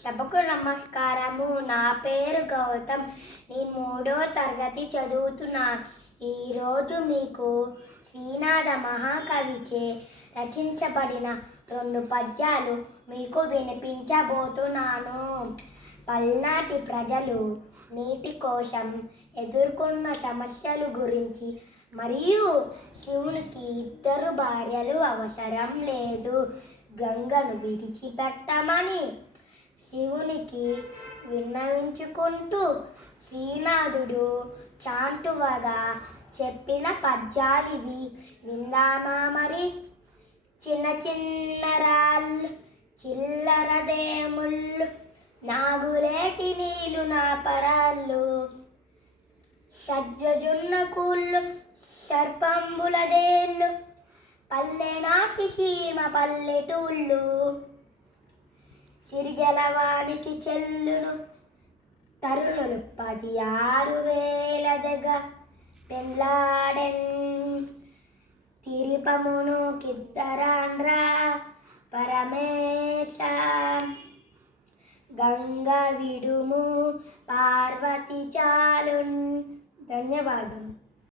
సభకు నమస్కారము. నా పేరు గౌతమ్. నేను 3వ తరగతి చదువుతున్నాను. ఈరోజు మీకు శ్రీనాథ మహాకవిచే రచించబడిన 2 పద్యాలు మీకు వినిపించబోతున్నాను. పల్నాటి ప్రజలు నీటి కోసం ఎదుర్కొన్న సమస్యల గురించి మరియు శివునికి 2 భార్యలు అవసరం లేదు, గంగను విడిచిపెట్టమని శివునికి విన్నవించుకుంటూ శ్రీనాథుడు చాటువగా చెప్పిన పద్యాలివి. విందామా మరి? చిన్న చిన్న రాళ్ళు చిల్లరదేముళ్ళు, నాగులేటి నీళ్ళు నా పరాళ్ళు, సజ్జజున్న కూళ్ళు సర్పంబులదేళ్ళు, పల్లెనాటి సీమ పల్లెటూళ్ళు, సిరిజలవానికి చెల్లును తరుణులు 16,000 దగ పెండ్లాడెన్, తిరిపమును కిద్దరాండ్రా పరమేశ, గంగ విడుము పార్వతి చాలున్. ధన్యవాదం.